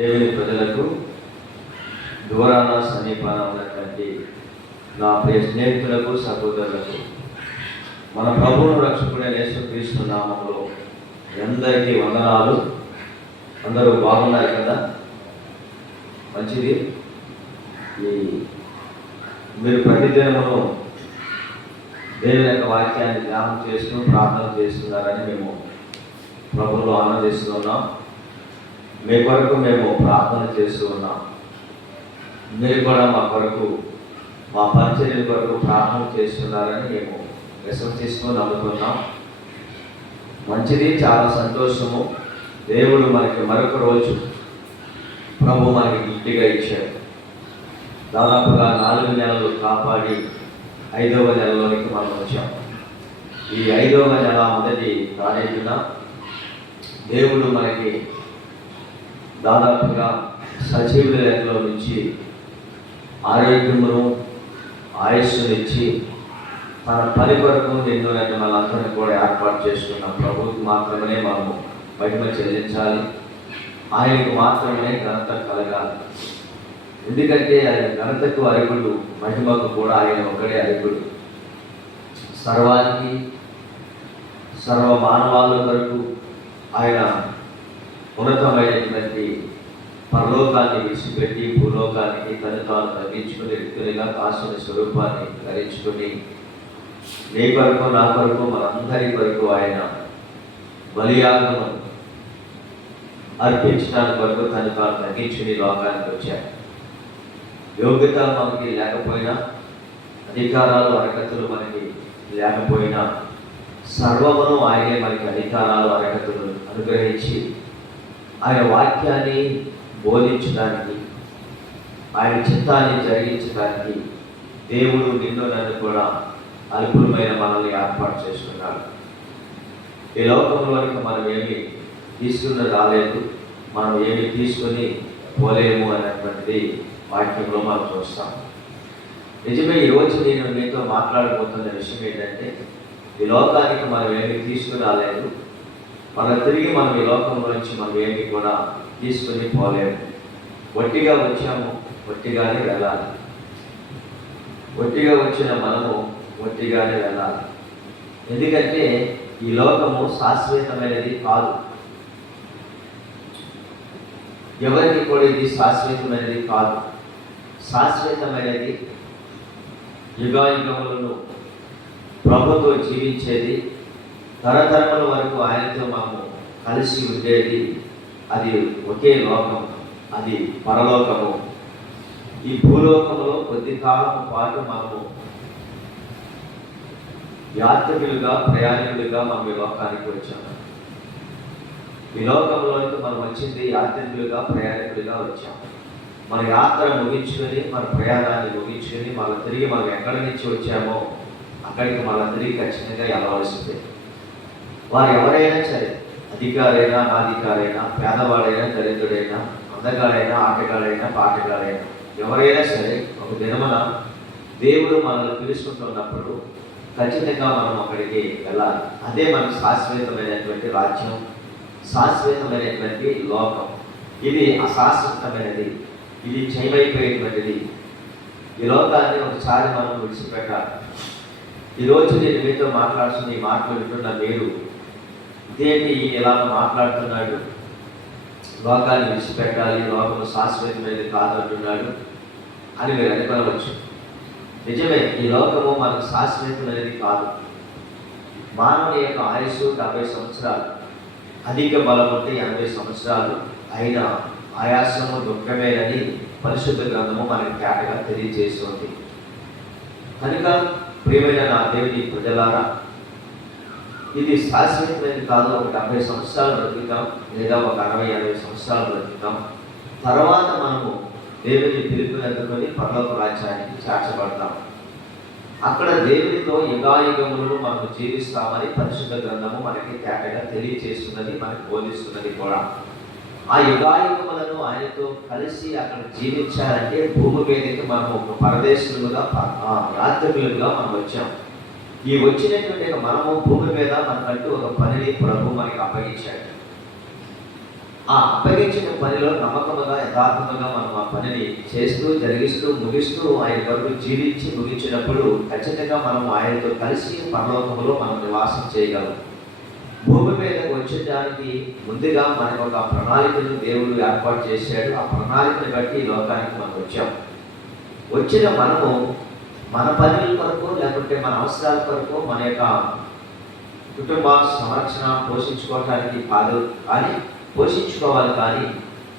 దేవుని ప్రజలకు దూరాన సమీపాన ఉన్నటువంటి నా ప్రియ స్నేహితులకు, సహోదరులకు మన ప్రభువును రక్షకుడైన యేసుక్రీస్తు నామములో అందరికీ వందనాలు. అందరూ బాగున్నారు కదా? మంచిది. మీరు ప్రతిదినమును దేవుని యొక్క వాక్యాన్ని ధ్యానం చేస్తూ ప్రార్థన చేస్తున్నారని మేము ప్రభువులో ఆనందిస్తున్నాం. మీ కొరకు మేము ప్రార్థన చేస్తూ ఉన్నాం. మీరు కూడా మా కొరకు, మా పరిచర్య కొరకు ప్రార్థన చేస్తున్నారని మేము విశ్వసిస్తూ నమ్ముతున్నాం. మంచిది, చాలా సంతోషము. దేవుడు మనకి మరొక రోజు ప్రభు మనకి గిఫ్ట్గా ఇచ్చాడు. దాదాపుగా 4 నెలలు కాపాడి 5వ నెలలోనికి మనం వచ్చాం. ఈ 5వ నెల మొదటి తారీఖున దేవుడు మనకి దాదాపుగా సజీవుల లెక్కలో నుంచి ఆరోగ్యమును, ఆయుష్నునిచ్చి తన పని కొరకు ఎన్నో మనందరినీ కూడా ఏర్పాటు చేసుకున్న ప్రభువుకి మాత్రమే మనము మహిమ చెల్లించాలి. ఆయనకు మాత్రమే ఘనత కలగాలి. ఎందుకంటే ఆయన ఘనతకు అర్హుడు, మహిమకు కూడా ఆయన ఒకడే అర్హుడు. సర్వానికి, సర్వ మానవాళ్ళ కొరకు ఆయన ఉన్నతమైనటువంటి పరలోకాన్ని విడిచిపెట్టి భూలోకానికి తను తాను తగ్గించుకుని వ్యక్తులుగా కాసిన స్వరూపాన్ని ధరించుకుని నీ కొరకు, నా కొరకు, మనందరి కొరకు ఆయన బలియాగము అర్పించడానికి కొరకు తను తాను తగ్గించుకుని లోకానికి వచ్చాడు. యోగ్యత మనకి లేకపోయినా, అధికారాలు, అర్హతలు మనకి లేకపోయినా, సర్వమును ఆయనే మనకి అధికారాలు, అర్హతలు అనుగ్రహించి ఆయన వాక్యాన్ని బోధించడానికి, ఆయన చిత్తాన్ని జరిగించడానికి దేవుడు నిన్ను నన్ను కూడా అల్పులమైన మనల్ని ఏర్పాటు చేసుకున్నాడు. ఈ లోకంలోనికి మనం ఏమి తీసుకుని రాలేదు, మనం ఏమి తీసుకొని పోలేము అన్నటువంటిది వాక్యంలో మనం చూస్తాం. నిజమే, ఈరోజు నేను మీతో మాట్లాడబోతున్న విషయం ఏంటంటే, ఈ లోకానికి మనం ఏమి తీసుకుని రాలేదు, తిరిగి మనం ఈ లోకంలో నుంచి మనం ఏమి కూడా తీసుకుని పోలేము. ఒట్టిగా వచ్చాము, ఒట్టిగానే వెళ్ళాలి. ఒట్టిగా వచ్చిన మనము ఒట్టిగానే వెళ్ళాలి. ఎందుకంటే ఈ లోకము శాశ్వతమైనది కాదు. ఎవరికి కూడా ఇది శాశ్వతమైనది కాదు. శాశ్వతమైనది యుగాయుగములను ప్రభుతో జీవించేది, తరతరముల వరకు ఆయనతో మనము కలిసి ఉండేది, అది ఒకే లోకం, అది పరలోకము. ఈ భూలోకములో కొద్ది కాలం పాటు మనము యాత్రికులుగా, ప్రయాణికులుగా మనం ఈ లోకానికి వచ్చాము. ఈ లోకంలోకి మనం వచ్చింది యాత్రికులుగా, ప్రయాణికులుగా వచ్చాము. మన యాత్ర ముగించుకొని, మన ప్రయాణాన్ని ముగించుకొని మళ్ళీ తిరిగి మనం ఎక్కడి నుంచి వచ్చామో అక్కడికి మళ్ళీ తిరిగి ఖచ్చితంగా వెళ్ళవలసిందే. వారు ఎవరైనా సరే, అధికారైనా, అనాధికారైనా, పేదవాడైనా, దరిద్రుడైనా, అందగాడైనా, ఆటగాడైనా, పాటగాడైనా, ఎవరైనా సరే ఒక దినమున దేవుడు మనల్ని పిలుచుకుంటున్నప్పుడు ఖచ్చితంగా మనం అక్కడికి వెళ్ళాలి. అదే మనకు శాశ్వతమైనటువంటి రాజ్యం, శాశ్వతమైనటువంటి లోకం. ఇది అశాశ్వతమైనది, ఇది క్షయమైపోయేటువంటిది. ఈ లోకాన్ని ఒకసారి మనం విడిచిపెట్టాలి. ఈరోజు నేను మీతో మాట్లాడుతున్న ఈ మాటలు వింటున్న మీరు, ఇదేంటి ఎలా మాట్లాడుతున్నాడు, లోకాన్ని విడిచిపెట్టాలి, లోకము శాశ్వతమైనది కాదంటున్నాడు అని మీరు అనుకోవచ్చు. నిజమే, ఈ లోకము మనకు శాశ్వతమైనది కాదు. మానవుని యొక్క ఆయుష్ 70 సంవత్సరాలు, అధిక బలం ఉంటే 80 సంవత్సరాలు, అయినా ఆయాసము దుఃఖమేనని పరిశుద్ధ గ్రంథము మనకి తేటగా తెలియజేస్తుంది. కనుక ప్రియమైన నా దేవుని ప్రజలారా, ఇది శాశ్వతమైనది కాదు. ఒక 70 సంవత్సరాలు బ్రతుకుతాం, లేదా ఒక 60-70 సంవత్సరాలు బ్రతుకుతాం. తర్వాత మనము దేవుని పిలుపుని అందుకొని పరలోక రాజ్యానికి చేర్చబడతాం. అక్కడ దేవునితో యుగాయుగములను మనము జీవిస్తామని పరిశుద్ధ గ్రంథము మనకి తేటగా తెలియజేస్తున్నది, మనకి బోధిస్తున్నది కూడా. ఆ యుగాయుగములను ఆయనతో కలిసి అక్కడ జీవించాలంటే భూమి మీదకి మనం ఒక పరదేశులుగా, యాత్రికులుగా మనం వచ్చాం. ఈ వచ్చినటువంటి మనము భూమి మీద మనకంటూ ఒక పనిని ప్రభు మనకి అప్పగించాడు. ఆ అప్పగించిన పనిలో నమ్మకముగా యథార్థముగా మనం ఆ పనిని చేస్తూ జరిగిస్తూ ముగిస్తూ ఆయన కొరకు జీవించి ముగించినప్పుడు ఖచ్చితంగా మనం ఆయనతో కలిసి పరలోకములో మనం నివాసం చేయగలం. భూమి మీదకు వచ్చేదానికి ముందుగా మనకు ఒక ప్రణాళికను దేవుడు ఏర్పాటు చేశాడు. ఆ ప్రణాళికను బట్టి ఈ లోకానికి మనం వచ్చాం. వచ్చిన మనము మన పనుల కొరకు లేకుంటే మన అవసరాల కొరకు మన యొక్క కుటుంబ సంరక్షణ పోషించుకోవడానికి కాదు, కానీ పోషించుకోవాలి. కానీ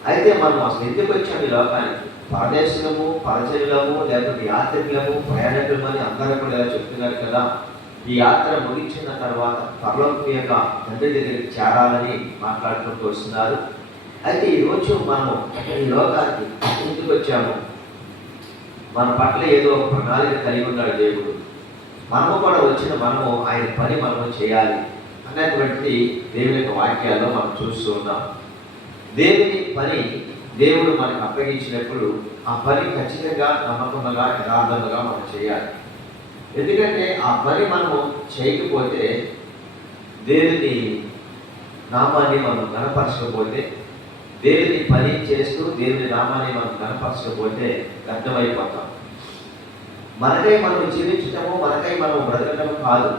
అయితే మనం అసలు ఎందుకు వచ్చాము ఈ లోకానికి? పరదేశులము, పరచరులము, లేకపోతే యాత్రికులము, ప్రయాణికులము అని అందరూ కూడా ఇలా చెప్తున్నారు కదా. ఈ యాత్ర ముగించిన తర్వాత పరలోకం యొక్క తండ్రి దగ్గరికి చేరాలని మాట్లాడుకుంటూ వస్తున్నారు. అయితే ఈరోజు మనము ఈ లోకానికి ఎందుకు వచ్చాము? మన పట్ల ఏదో ఒక ప్రణాళిక కలిగి ఉన్నాడు దేవుడు. మనము కూడా వచ్చిన మనము ఆయన పని మనము చేయాలి అన్నటువంటి దేవుని యొక్క వాక్యాల్లో మనం చూస్తూ ఉన్నాం. దేవుని పని దేవుడు మనకు అప్పగించినప్పుడు ఆ పని ఖచ్చితంగా నమ్మకంగా యథార్థంగా మనం చేయాలి. ఎందుకంటే ఆ పని మనము చేయకపోతే, దేవుని నామాన్ని మనం కనపరచకపోతే, దేవుని పని చేస్తూ దేవుని నామాన్ని మనం కనపరచకపోతే వ్యర్థమైపోతాం. మనకై మనం జీవించటము, మనకై మనం బ్రతకటము కాదు.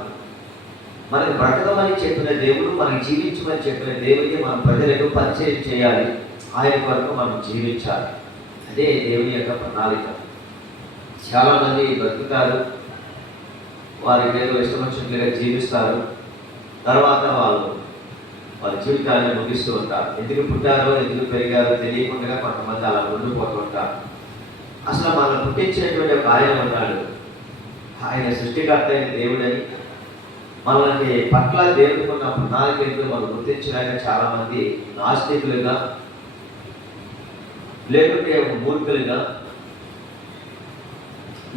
మనకు బ్రతకమని చెప్పిన దేవుడు, మనకి జీవించమని చెప్పిన దేవుడికి మనం ప్రజలకు పరిచయం చేయాలి. ఆయన కొరకు మనం జీవించాలి. అదే దేవుని యొక్క ప్రణాళిక. చాలామంది బ్రతుకుతారు, వారికి ఏదో ఇష్టం వచ్చినట్లుగా జీవిస్తారు. తర్వాత వాళ్ళ జీవితాన్ని ముగిస్తూ ఉంటారు. ఎందుకు పుట్టారో ఎందుకు పెరిగారో తెలియకుండా కొంతమంది అలా ఉండిపోతూ ఉంటారు. అసలు మనం పుట్టించినటువంటి ఒక ఆయన ఉన్నాడు, ఆయన సృష్టికర్త అయిన దేవుడని, మనకి పట్ల దేవుడుకున్న ప్రణాళిక ఏంటో మనం గుర్తించడానికి చాలామంది నాస్తికులుగా, లేకుంటే మూర్ఖులుగా,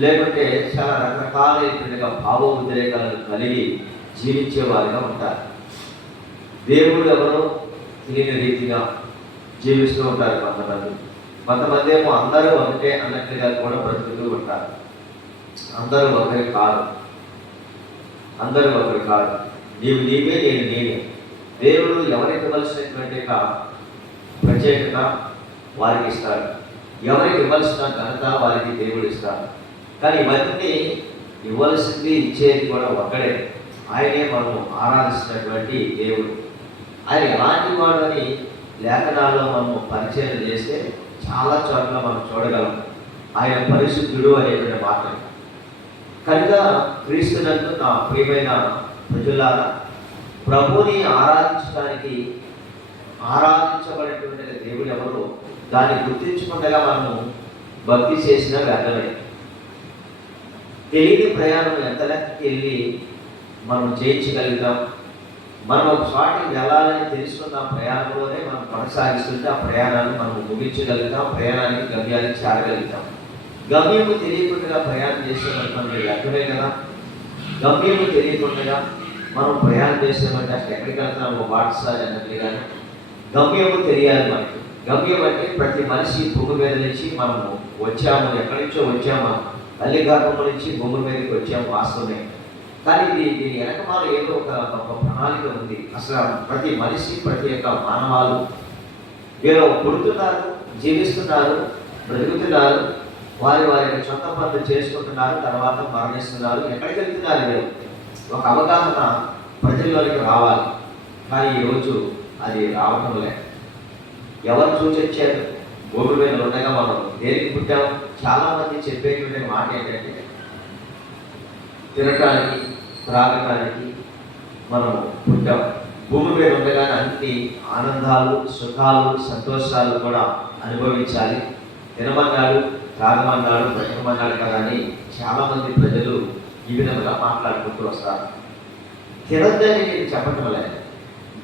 లేకుంటే చాలా రకరకాలైనటువంటి భావ ఉద్రేకాలను కలిగి జీవించే వారిగా ఉంటారు. దేవుడు ఎవరో తెలియని రీతిగా జీవిస్తూ ఉంటారు కొంతమంది ఏమో అందరూ ఒకటే అన్నట్లుగా కూడా బ్రతుకుతూ ఉంటారు. అందరూ ఒకరి కాదు, అందరూ ఒకరు కాదు. నీవు నీవే, నేను నేనే. దేవుడు ఎవరికి ఇవ్వాల్సినటువంటి ప్రత్యేకత వారికి ఇస్తాడు, ఎవరికి ఇవ్వాల్సిన ఘనత వారికి దేవుడు ఇస్తాడు. కానీ ఇవన్నీ ఇవ్వాల్సింది ఇచ్చేది కూడా ఒక్కడే. ఆయనే మనం ఆరాధిస్తున్నటువంటి దేవుడు. ఆయన ఎలాంటి వాడు అని లేఖనాల్లో మనం పరిచయం చేస్తే చాలా చోట్ల మనం చూడగలం. ఆయన పరిశుద్ధుడు అనేటువంటి మాట. కనుక క్రీస్తునందు నా ప్రియమైన ప్రజలారా, ప్రభుని ఆరాధించబడేటువంటి దేవుడు ఎవరు దాన్ని గుర్తించకుండా మనము భక్తి చేసిన వ్యర్థమే. తెలియని ప్రయాణం ఎంత లెక్కకి వెళ్ళి మనం జయించగలుగుతాం. మనం ఒక చోటికి వెళ్ళాలని తెలుసుకున్న ప్రయాణంలోనే మనం కొనసాగిస్తుంటే ఆ ప్రయాణాన్ని మనం ముగించగలుగుతాం, ప్రయాణానికి గమ్యానికి చేరగలుగుతాం. గమ్యము తెలియకుండా ప్రయాణం చేసేమంటే వ్యర్థమే కదా. గమ్యము తెలియకుండా మనం ప్రయాణం చేసేమంటే అసలు ఎక్కడికి వెళ్తున్నాము బాటసారి అన్నట్లుగానే గమ్యము తెలియాలి మనకి. గమ్యం అంటే ప్రతి మనిషి భూమి మీద నుంచి మనము వచ్చాము, ఎక్కడి నుంచో వచ్చాము, తల్లి గర్భం నుంచి భూమి మీదకి వచ్చాము వాస్తవమే. కానీ దీని వెనకమాల ఏదో ఒక ప్రణాళిక ఉంది. అసలు ప్రతి మనిషి, ప్రతి ఒక్క మానవాళు ఏదో పుడుతున్నారు, జీవిస్తున్నారు, బ్రతుకుతున్నారు, వారి యొక్క సొంత పనులు చేసుకుంటున్నారు, తర్వాత మరణిస్తున్నారు. ఎక్కడికి వెళ్తున్నారు లేదు ఒక అవగాహన ప్రజల్లోనికి రావాలి. కానీ ఈరోజు అది రావటం లేదు. ఎవరు చూసొచ్చారు? భూమి మీద ఉండగా మనం దేనికి పుట్టాము? చాలామంది చెప్పేటువంటి మాట ఏంటంటే తినటానికి, త్రాగటానికి మనం పుట్టాం. భూమి మీద ఉండగానే అన్ని ఆనందాలు, సుఖాలు, సంతోషాలు కూడా అనుభవించాలి. తినమన్నాడు, త్రాగమన్నాడు, బ్రతకమన్నాడు కదా అని చాలామంది ప్రజలు ఈ విధంగా మాట్లాడుకుంటూ వస్తారు. తినద్దని నేను చెప్పటం లేదు,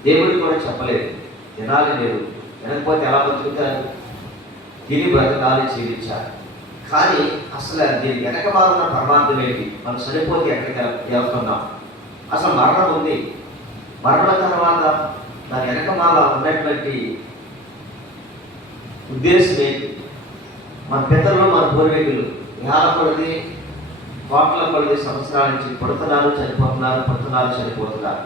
దేవుడు కూడా చెప్పలేదు తినాలి లేదు. తినకపోతే ఎలా బతుకుతారు? తిని బ్రతకాలి, జీవించాలి. కానీ అసలు దీని వెనక మారున్న పరమార్థం ఏంటి? మనం చనిపోతే ఎక్కడికి వెళ్తున్నాం? అసలు మరణం ఉంది. మరణం తర్వాత దాని వెనకమాల ఉన్నటువంటి ఉద్దేశం ఏంటి? మన పితరులు, మన పూర్వీకులు వేల కొలది, కోట్ల కొలది సంవత్సరాల నుంచి పుడుతున్నారు, చనిపోతున్నారు, పుడుతున్నారు, చనిపోతున్నారు.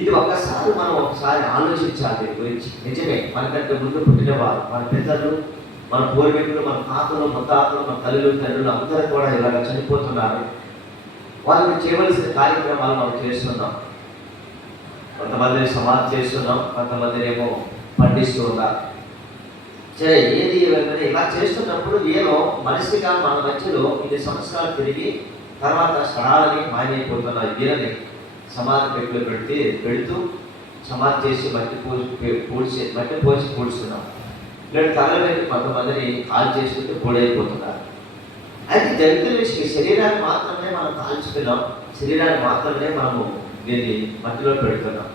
ఇది ఒక్కసారి మనం ఒకసారి ఆలోచించాలి దీని గురించి. నిజమే, మనకంటే ముందు పుట్టినవారు, మన పెద్దలు, మన పూర్వీకులు, మన తాతలు, ముత్తాతలు, మన తల్లులు, తండ్రులు అందరూ కూడా ఇలాగ చనిపోతున్నారు. వాళ్ళకి చేయవలసిన కార్యక్రమాలు మనం చేస్తున్నాం. కొంతమందిని సమాధి చేస్తున్నాం, కొంతమందిని ఏమో పండిస్తూ ఉన్నారు. సరే, ఏది ఏమైనా ఇలా చేస్తున్నప్పుడు ఏదో మనిషిగా మన మధ్యలో 2 సంవత్సరాలు తిరిగి తర్వాత స్థలాలని మాయమైపోతున్నారు. వీళ్ళని సమాధి పెడుతూ సమాధి చేసి మట్టి పోసి పూడుస్తున్నాం. లేదా తగలబెట్టి కొంతమందిని కాల్ చేసుకుంటూ పూడైపోతున్నారు. అయితే జరుగుతున్న విషయం, శరీరాన్ని మాత్రమే మనం కాల్చుతున్నాం, శరీరాన్ని మాత్రమే మనము దీన్ని మట్టిలో పెడుతున్నాం.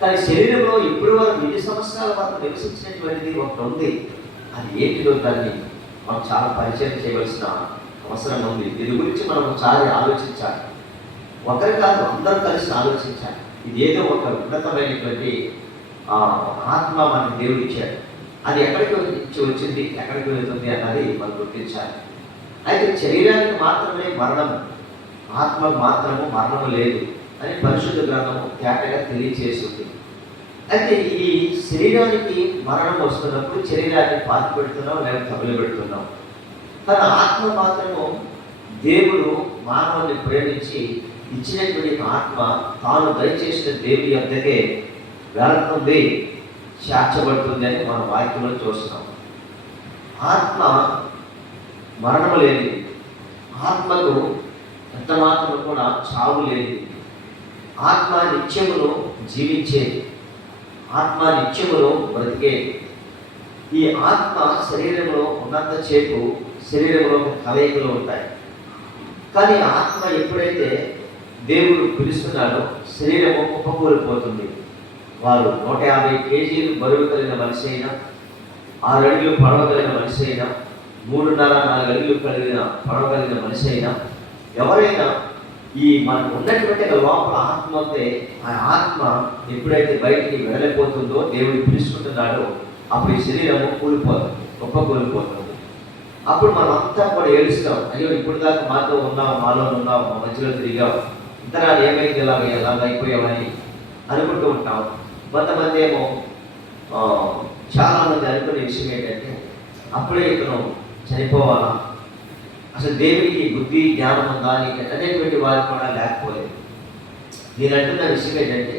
కానీ శరీరంలో ఇప్పటి వరకు 2 సంవత్సరాల వరకు నివసించినటువంటిది ఒకటి ఉంది. అది ఏంటిదో దాన్ని మనం చాలా పరిచయం చేయవలసిన అవసరం ఉంది. దీని గురించి మనం ఒకసారి ఆలోచించాలి. ఒకరి కాదు, అందరూ కలిసి ఆలోచించాలి. ఇది ఏదో ఒక ఉన్నతమైనటువంటి ఆత్మ మనకు దేవుడు ఇచ్చాడు. అది ఎక్కడికి వచ్చింది, ఎక్కడికి వెళ్తుంది అన్నది మనం గుర్తించాలి. అయితే శరీరానికి మాత్రమే మరణము, ఆత్మకు మాత్రము మరణము లేదు అని పరిశుద్ధ గ్రంథము తేటగా తెలియజేస్తుంది. అయితే ఈ శరీరానికి మరణం వస్తున్నప్పుడు శరీరాన్ని పాతి పెడుతున్నాం, లేదా తగులు పెడుతున్నాం. తన ఆత్మ మాత్రము దేవుడు మానవుని ప్రేమించి ఇచ్చినటువంటి ఆత్మ తాను దయచేసిన దేవుని యొద్దకే వెళుతుంది, చేర్చబడుతుంది అని మన వాక్యంలో చూస్తున్నాం. ఆత్మ మరణము లేనిది, ఆత్మకు ఎంత మాత్రం కూడా చావు లేనిది, ఆత్మ నిత్యమును జీవించేది, ఆత్మ నిత్యమును బ్రతికేది. ఈ ఆత్మ శరీరంలో ఉన్నంత సేపు శరీరంలో కలయికలు ఉంటాయి. కానీ ఆత్మ ఎప్పుడైతే దేవుడు పిలుస్తున్నాడో శరీరము కుప్పకూలిపోతుంది. వారు 150 కేజీలు బరువు కలిగిన మనిషి అయినా, 6 అడుగులు పొడవ కలిగిన మనిషి అయినా, 3.5-4 అడుగులు కలిగిన పొడవ కలిగిన మనిషి అయినా, ఎవరైనా ఈ మనకు ఉన్నటువంటి లోపల ఆత్మ అయితే ఆ ఆత్మ ఎప్పుడైతే బయటికి వెళ్ళిపోతుందో, దేవుడు పిలుచుకుంటున్నాడో, అప్పుడు ఈ శరీరము కూలిపోతుంది, కుప్పకూలిపోతుంది. అప్పుడు మనం అంతా కూడా ఏడుస్తాం, అయ్యో ఇప్పుడు దాకా మాతో ఉన్నావు, మాలో ఉన్నావు, మా మధ్యలో తిరిగావు, ఇంతరాలు ఏమైంది, ఎలాగ అయిపోయావని అనుకుంటూ ఉంటాం. కొంతమంది ఏమో చాలామంది అనుకునే విషయం ఏంటంటే, అప్పుడే ఇతను చనిపోవాలా, అసలు దేవుడికి బుద్ధి జ్ఞానం ఉందా అనేటువంటి వారు కూడా లేకపోలేదు. నేను అంటున్న విషయం ఏంటంటే,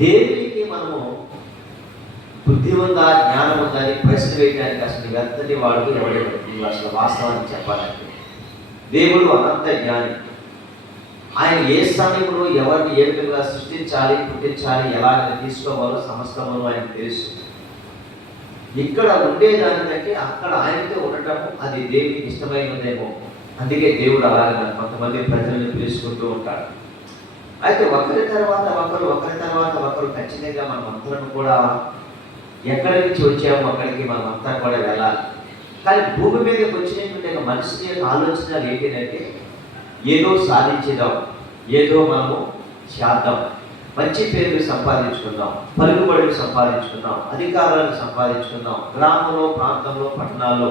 దేవుడికి మనము బుద్ధి ఉందా జ్ఞానం ఉందా అని ప్రశ్న వేయడానికి అసలు వెంటనే వాడు ఎవడేవాడు అసలు వాస్తవాన్ని చెప్పాలంటే. దేవుడు అనంత జ్ఞాని. ఆయన ఏ సమయంలో ఎవరిని ఏ విధంగా సృష్టించాలి, పుట్టించాలి, ఎలాగ తీసుకోవాలో సమస్తము ఆయన తెలుసు. ఇక్కడ ఉండేదానికంటే అక్కడ ఆయనతో ఉండటము అది దేవునికి ఇష్టమైనదేమో. అందుకే దేవుడు అలాగే కొంతమంది ప్రజలను పిలుచుకుంటూ ఉంటాడు. అయితే ఒకరి తర్వాత ఒకరు ఖచ్చితంగా మనం అందరం కూడా ఎక్కడి నుంచి వచ్చామో అక్కడికి మనం అంతా కూడా వెళ్ళాలి. కానీ భూమి మీదకి వచ్చినటువంటి మనిషి యొక్క ఆలోచనలు ఏంటంటే, ఏదో సాధించేద్దాం, ఏదో మనము చేద్దాం, మంచి పేర్లు సంపాదించుకుందాం, పలుకుబడులు సంపాదించుకుందాం, అధికారాలను సంపాదించుకుందాం, గ్రామంలో, ప్రాంతంలో, పట్టణాల్లో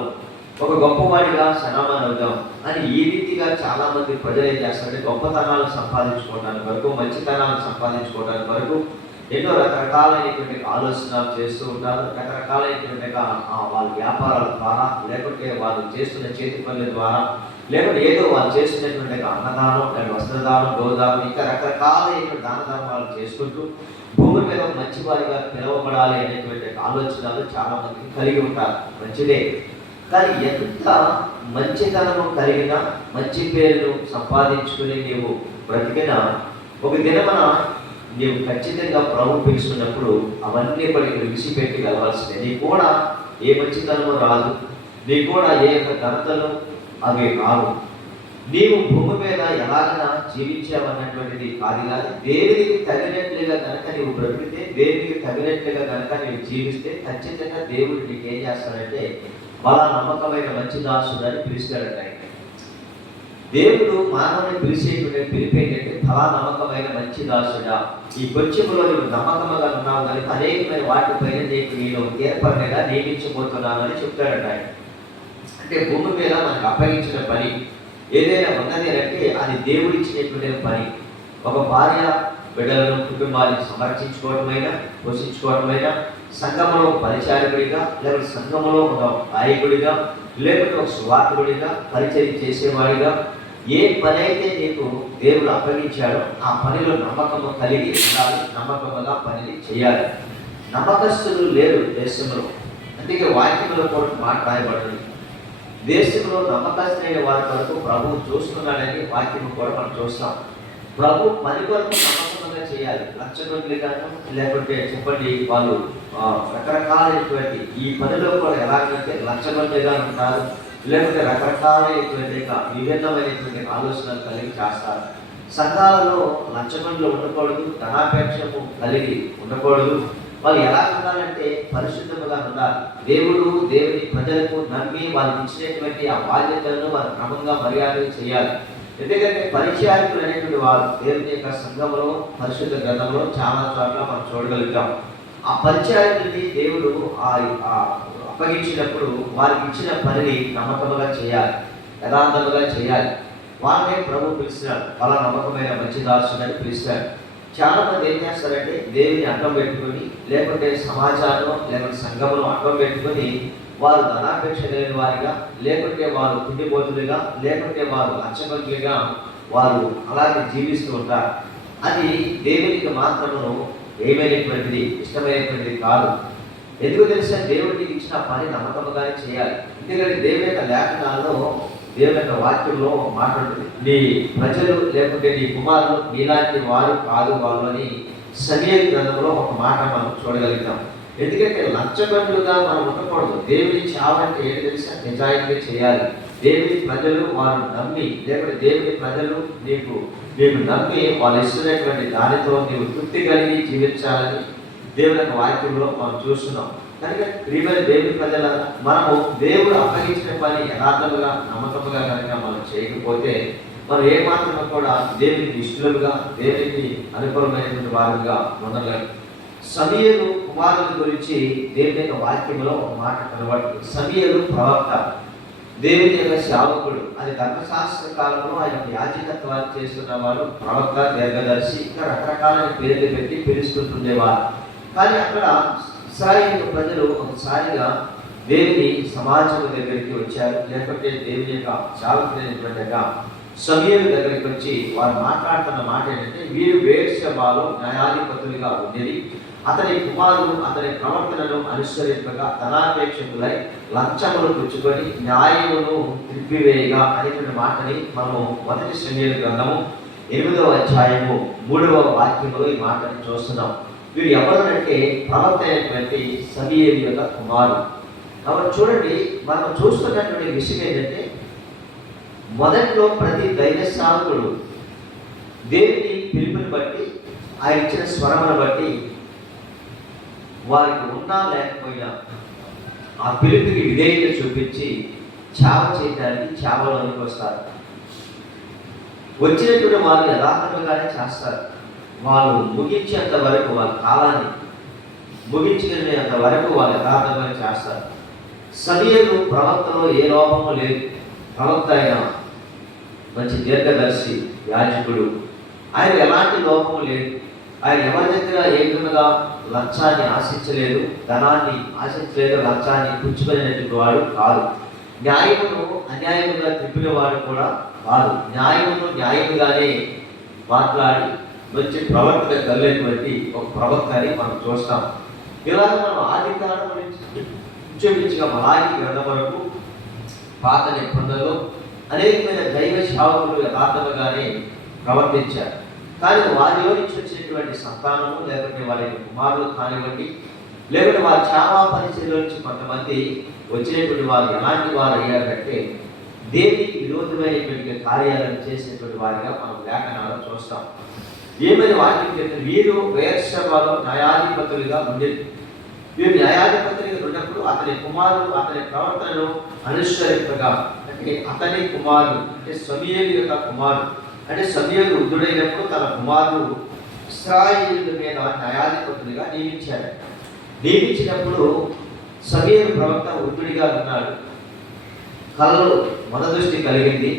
ఒక గొప్పవాడిగా సన్మానం అవుదాం అని ఈ రీతిగా చాలామంది ప్రజలు ఏం చేస్తారంటే, గొప్పతనాలు సంపాదించుకోవడానికి వరకు, మంచితనాలు సంపాదించుకోవడానికి వరకు ఎన్నో రకరకాలైనటువంటి ఆలోచనలు చేస్తూ ఉంటారు. రకరకాలైనటువంటి వాళ్ళ వ్యాపారాల ద్వారా, లేకుంటే వాళ్ళు చేస్తున్న చేతి పనుల ద్వారా, లేకుంటే ఏదో వాళ్ళు చేస్తున్నటువంటి అన్నదానం, లేదా వస్త్రదానం, గోదానం, ఇంకా రకరకాలైనటువంటి దాన ధర్మాలు చేసుకుంటూ భూమి మీద మంచి వారిగా పిలువబడాలి అనేటువంటి ఆలోచనలు చాలా మందికి కలిగి ఉంటారు. మంచిదే. కానీ ఎంత మంచితనము కలిగిన, మంచి పేరును సంపాదించుకుని నీవు బ్రతికినా, ఒక దినమన నీవు ఖచ్చితంగా ప్రభు పిలుస్తున్నప్పుడు అవన్నీ పడి విడిచిపెట్టి వెళ్ళవలసిందే. నీ కూడా ఏ మంచితనము రాదు, నీ కూడా ఏ యొక్క ఘనతలు అవి రావు. నీవు భూమి మీద ఎలాగైనా జీవించావన్నటువంటిది కాదు. కానీ దేవునికి తగినట్లుగా కనుక నీవు బ్రతికితే, దేవునికి తగినట్లుగా కనుక నీవు జీవిస్తే ఖచ్చితంగా దేవుడు నీకు ఏం చేస్తాడంటే, బలా నమ్మకమైన మంచి దాసుడు అని పిలుస్తాడంట. దేవుడు మానవుని పిలిచేటువంటి పిలిపి ఏంటంటే, ఫలా నమ్మకమైన మంచి దాసుడా, ఈ కొంచెంలో నువ్వు నమ్మకంగా ఉన్నావు కనుక అనేకమైన వాటిపైన నేను ఏర్పడినగా నియమించబోతున్నాను అని చెప్తాడట. అంటే భూమి మీద మనకు అప్పగించిన పని ఏదైనా ఉన్నది అంటే అది దేవుడు ఇచ్చినటువంటి పని. ఒక భార్య బిడ్డలను కుటుంబాన్ని సంరక్షించుకోవడమైనా, పోషించుకోవడమైనా, సంఘములో పరిచారకుడిగా, లేకపోతే సంఘములో ఒక నాయకుడిగా, లేకపోతే ఒక సువార్తికుడిగా, పరిచయం చేసేవాడిగా, ఏ పని అయితే నీకు దేవుడు అప్పగించాడో ఆ పనిలో నమ్మకము కలిగి ఉండాలి. నమ్మకముగా పనిని చేయాలి. నమ్మకస్తులు లేరు దేశంలో. అందుకే వాక్యంలో కూడా మాట రాయబడింది, దేశంలో నమ్మకస్తులైన వారి కొరకు ప్రభువు చూస్తున్నాడని వాక్యం కూడా మనం చూస్తాం. ప్రభు పని కొరకు నమ్మకంగా చేయాలి. లక్షకొద్దిగాను లేకుంటే చెప్పండి, వాళ్ళు రకరకాలైనటువంటి ఈ పనిలో కూడా ఎలాగంటే లక్షకొద్దిగా ఉంటారు, లేకపోతే రకరకాలైనటువంటి విభిన్నమైనటువంటి ఆలోచనలు కలిగి చేస్తారు. సంఘాలలో లంచగొండలు ఉండకూడదు, ధనాపేక్షము కలిగి ఉండకూడదు. వాళ్ళు ఎలా ఉండాలంటే పరిశుద్ధముగా ఉండాలి. దేవుని ప్రజలకు నమ్మి వాళ్ళకి ఇచ్చినటువంటి ఆ బాధ్యతలను వారు క్రమంగా మర్యాద చేయాలి. ఎందుకంటే పరిచయాలు అనేటువంటి వారు దేవుని యొక్క సంఘంలో పరిశుద్ధ గ్రంథంలో చాలా చోట్ల మనం చూడగలుగుతాం. ఆ పరిచయాలని దేవుడు అప్పగించినప్పుడు వారికి ఇచ్చిన పనిని నమ్మకముగా చేయాలి, యథార్థముగా చేయాలి. వాళ్ళనే ప్రభు పిలిచినాడు, వాళ్ళ నమ్మకమైన మంచి దాసుడని పిలిచాడు. చాలా మంది ఏం చేస్తారంటే దేవుని అడ్డం పెట్టుకొని, లేకుంటే సమాజాన్ని లేకుంటే సంఘమును అడ్డం పెట్టుకొని వారు ధనాపేక్ష లేని వారిగా, లేకుంటే వారు కుండిపోతులుగా, లేకుంటే వారు లక్షమంతులుగా వారు అలాగే జీవిస్తూ ఉంటారు. అది దేవునికి మాత్రము ఏమైనటువంటిది, ఇష్టమైనటువంటిది కాదు. ఎందుకు తెలుసా? దేవుడికి ఇచ్చిన పని నమ్మకముగానే చేయాలి. ఎందుకంటే దేవుని యొక్క లేఖనాల్లో, దేవుని యొక్క వాక్యంలో మాట్లాడుతుంది, నీ ప్రజలు లేకుంటే నీ కుమారులు నీలాంటి వారు కాదు వాళ్ళు అని సమూయేలు గ్రంథంలో ఒక మాట మనం చూడగలుగుతాం. ఎందుకంటే లంచగొండులుగా మనం ఉండకూడదు. దేవుని చావంటే ఏంటి తెలుసా? నిజాయితీ చేయాలి. దేవుని ప్రజలు వారు నమ్మి, లేకపోతే దేవుని ప్రజలు నీకు నమ్మి వాళ్ళు ఇస్తున్నటువంటి దానితో నీవు తృప్తి కలిగి జీవించాలని దేవుని యొక్క వాక్యంలో మనం చూస్తున్నాం. కనుక ప్రియమైన దేవుని ప్రజల, మనము దేవుడు అప్పగించిన పని యథార్థముగా నమ్మకముగా కనుక మనం చేయకపోతే మనం ఏ మాత్రమే కూడా దేవునికి ఇష్టలుగా, దేవునికి అనుకూలమైనటువంటి వారుగా ఉండలేము. సమూయేలు కుమారుల గురించి దేవుని యొక్క వాక్యంలో ఒక మాట కనబడుతుంది. సమూయేలు ప్రవక్త, దేవుని యొక్క సేవకుడు. అది ధర్మశాస్త్ర కాలంలో ఆయన యాజకత్వాలు చేస్తున్నవాడు, ప్రవక్త, దీర్ఘదర్శి, ఇంకా రకరకాలైన పేర్లు పెట్టి పిలుస్తుండేవారు. కానీ అక్కడ ఇశ్రాయేలు ప్రజలు ఒకసారిగా దేవుని సమాజం దగ్గరికి వచ్చారు, లేకపోతే దేవుని యొక్క సేవకుడైనటువంటి సమూయేలు దగ్గరికి వచ్చి వారు మాట్లాడుతున్న మాట ఏంటంటే, వీరు బెయేర్షెబాలో న్యాయాధిపతులుగా ఉండేది, అతని కుమారులు అతని ప్రవర్తనను అనుసరింపగా ధనాపేక్షకులై లంచములు పుచ్చుకొని న్యాయమును త్రిప్పివేయగా అనేటువంటి మాటని మనము 1 సమూయేలు గ్రంథము 8వ అధ్యాయము 3వ వాక్యంలో ఈ మాటని చూస్తున్నాం. వీరు ఎవరంటే ప్రవక్త అయినటువంటి సమూయేలు యొక్క కుమారుడు. కాబట్టి చూడండి, మనం చూస్తున్నటువంటి విషయం ఏంటంటే, మొదట్లో ప్రతి దైవ సేవకుడు దేవుని పిలుపుని బట్టి, ఆయన ఇచ్చిన స్వరమును బట్టి వారికి ఉన్నా లేకపోయినా ఆ పిలుపుకి విధేయత చూపించి సేవ చేయడానికి సేవలోనికి వస్తారు. వచ్చినటువంటి వారు యథార్థంగానే చేస్తారు. వాళ్ళు ముగించేంత వరకు, వాళ్ళ కాలాన్ని ముగించుకునేంత వరకు వాళ్ళు యథార్థంగానే చేస్తారు. సమూయేలు ప్రవక్తలో ఏ లోపము లేదు. ప్రవక్త అయిన మంచి దీర్ఘదర్శి, యాజకుడు. ఆయన ఎలాంటి లోపము లేదు. ఆయన ఎవరి దగ్గర ఏ విధంగా లంచాన్ని ఆశించలేదు, ధనాన్ని ఆశించలేదు, లంచాన్ని పుచ్చుకునేటువంటి వాడు కాదు. న్యాయమును అన్యాయముగా తిప్పినవాడు కూడా కాదు. న్యాయమును న్యాయముగానే మాట్లాడి మంచి ప్రవర్తన కలిగినటువంటి ఒక ప్రవక్త అని మనం చూస్తాం. ఇలాగ మనం ఆది కాలం నుంచి ఇంచుమించుగా మలాకి గ్రంథం వరకు పాత నిబంధనలో అనేకమైన దైవ సేవకులు యథార్థముగానే ప్రవర్తించారు. కానీ వారిలో నుంచి వచ్చినటువంటి సంతానము, లేకపోతే వారి కుమారులు కానివ్వండి, లేకపోతే వారి చాలా పరిచయంలో నుంచి కొంతమంది వచ్చినటువంటి వారు ఎలాంటి వారు అయ్యారంటే దేవునికి విరోధమైనటువంటి కార్యాలను చేసినటువంటి వారిగా మనం లేఖనాలు చూస్తాం. ఏమైనా వాక్యం చెప్తే వీరు బెయేర్షెబాలో న్యాయాధిపతులుగా ఉండేది. వీరు న్యాయాధిపతులుగా ఉన్నప్పుడు అతని కుమారులు అతని ప్రవర్తనను అనుసరింపగా, అంటే అతని కుమారుడు అంటే సమూయేలు యొక్క కుమారుడు, అంటే సమూయేలు వృద్ధుడైనప్పుడు తన కుమారుడు ఇశ్రాయేలు మీద న్యాయాధిపతులుగా నియమించాడు. నియమించినప్పుడు సమూయేలు ప్రవక్త వృద్ధుడిగా ఉన్నాడు. కళలో మనదృష్టి కలిగింది.